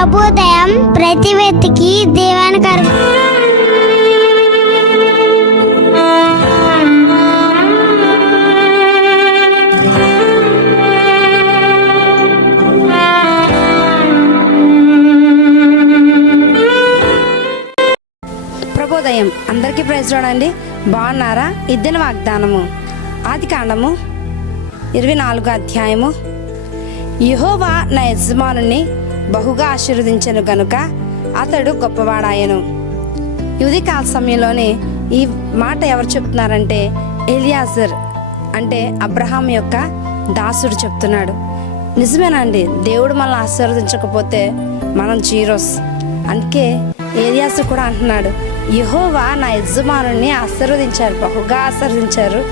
ప్రభోదయం ప్రతి వ్యక్తికి దేవానికి అర్ప ప్రభోదయం అందరికీ ప్రైజ్ చూడండి బాగున్నారా? ఇద్దరు వాగ్దానము. ఆది కాండము ఇరవై నాలుగో అధ్యాయము. యహోవా నా యజమానుని బహుగా ఆశీర్వదించను గనుక అతడు గొప్పవాడాయను. యుది కాల సమయంలోనే ఈ మాట ఎవరు చెప్తున్నారంటే ఎలియాజర్ అంటే అబ్రహాం యొక్క దాసుడు చెప్తున్నాడు. నిజమేనండి దేవుడు మనల్ని ఆశీర్వదించకపోతే మనం జీరోస్. అందుకే ఏరియాస్ కూడా అంటున్నాడు యహోవా నా యజమానుని ఆశీర్వదించారు బహుగా ఆశీర్వదించారు.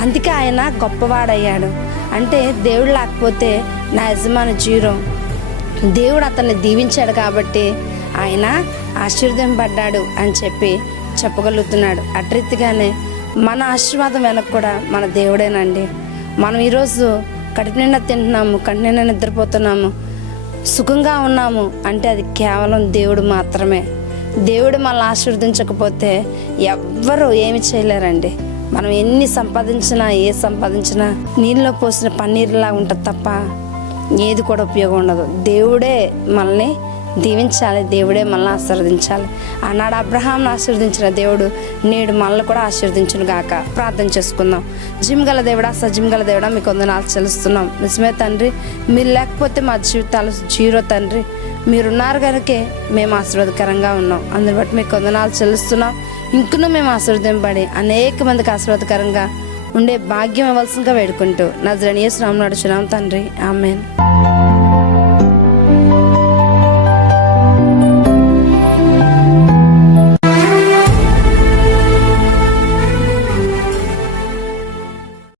అందుకే ఆయన గొప్పవాడయ్యాడు. అంటే దేవుడు లేకపోతే నా యజమాని జీరో. దేవుడు అతన్ని దీవించాడు కాబట్టి ఆయన ఆశీర్వదింపడ్డాడు అని చెప్పి చెప్పగలుగుతున్నాడు. అట్రీతిగానే మన ఆశీర్వాదం వెనక కూడా మన దేవుడేనండి. మనం ఈరోజు కడుపు నిండా తింటున్నాము కంటి నిండా నిద్రపోతున్నాము సుఖంగా ఉన్నాము అంటే అది కేవలం దేవుడు మాత్రమే. దేవుడు మనల్ని ఆశీర్వదించకపోతే ఎవ్వరూ ఏమి చేయలేరండి. మనం ఎన్ని సంపాదించినా ఏ సంపాదించినా నీళ్ళలో పోసిన పన్నీరులా ఉంటుంది తప్ప ఏది కూడా ఉపయోగం ఉండదు. దేవుడే మనల్ని దీవించాలి దేవుడే మనల్ని ఆశీర్వదించాలి. ఆనాడు అబ్రహాంను ఆశీర్వదించిన దేవుడు నేడు మనల్ని కూడా ఆశీర్వదించును గాక. ప్రార్థన చేసుకుందాం. జిమ్ గల దేవుడా సజిమ్ గల దేవుడా మీకు వందనాలు చెల్లిస్తున్నాం. నిజమే తండ్రి మీరు లేకపోతే మా జీవితాలు జీరో తండ్రి. మీరున్నారు కనుకే మేము ఆశీర్వాదకరంగా ఉన్నాం. అందుని బట్టి మీకు వందనాలు చెల్లిస్తున్నాం. ఇంకనూ మేము ఆశీర్వదింపబడి అనేక మందికి ఆశీర్వాదకరంగా ఉండే భాగ్యం ఇవ్వాల్సిందిగా వేడుకుంటూ నా నజరణీయ శ్రామం నడుచున్నాం తండ్రి. ఆమెన్.